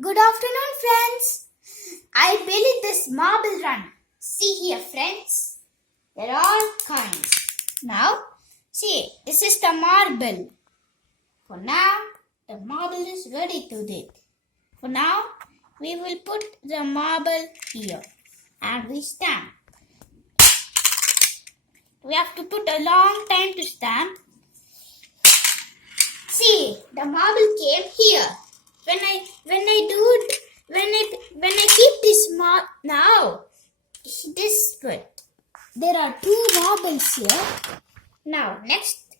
Good afternoon, friends. I built this marble run. See here, friends. There are all kinds. Now, see, this is the marble. For now, the marble is ready to dig. For now, we will put the marble here and we stamp. We have to put a long time to stamp. See, the marble came here. When I keep this now, this good. There are two marbles here. Now next,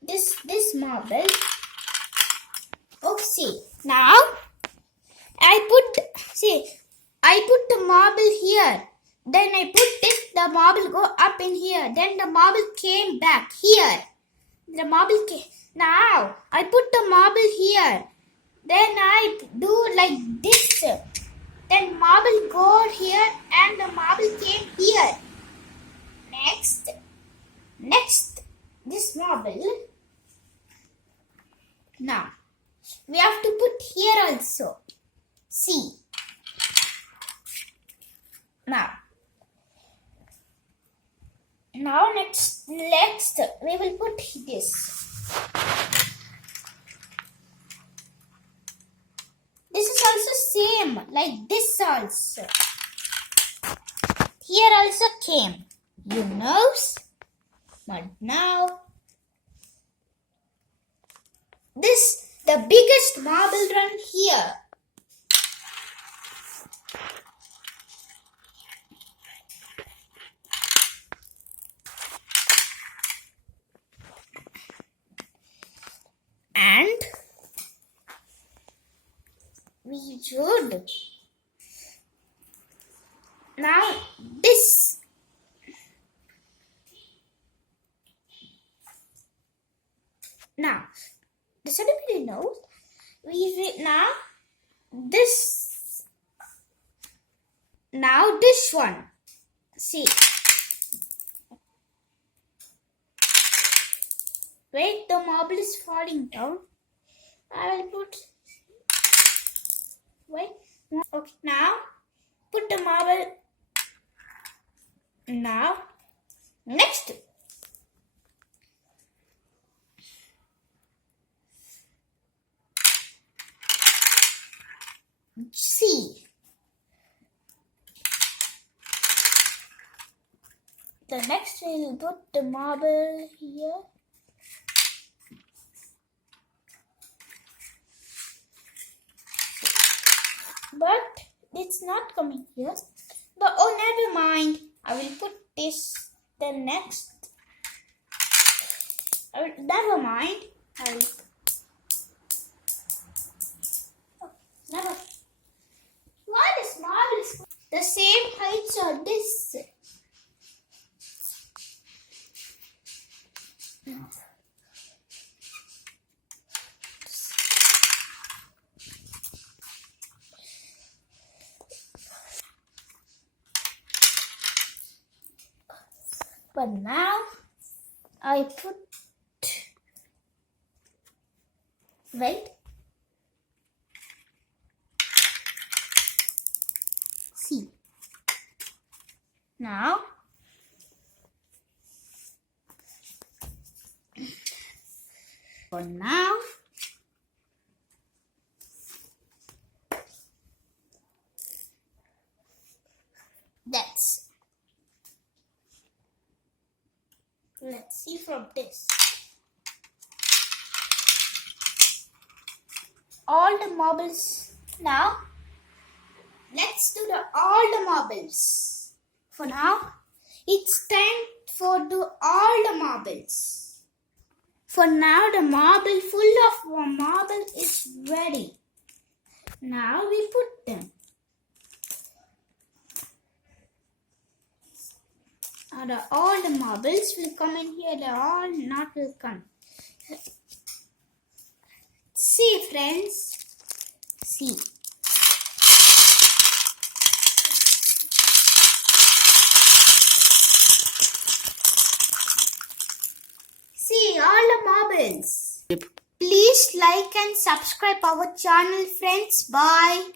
this marble. Oh, see. Now I put the marble here. Then I put this. The marble go up in here. Then the marble came back here. The marble came. Now I put the marble here. Then I do like this. Then marble go here and the marble came here. Next, this marble. Now, we have to put here also. See. Now next, we will put this. This is also same, like this also. Here also came, you knows. But now, this, the biggest marble run here. And we should now this. Now does anybody know? Now this one. See. Wait, the marble is falling down. I will put. Wait. Okay, now put the marble. Now, next. See. The next we'll put the marble here. But it's not coming here. But oh, never mind. I will put this the next. Never mind. Never. Why this marble is the same heights or this? No. But now I put, wait, see, now for now let's see from this. All the marbles. Now, let's do all the marbles. For now, it's time for all the marbles. For now, the marble full of marble is ready. Now we put them. All the marbles will come in here, they all not will come. See, friends, see. See all the marbles. Please like and subscribe our channel, friends. Bye.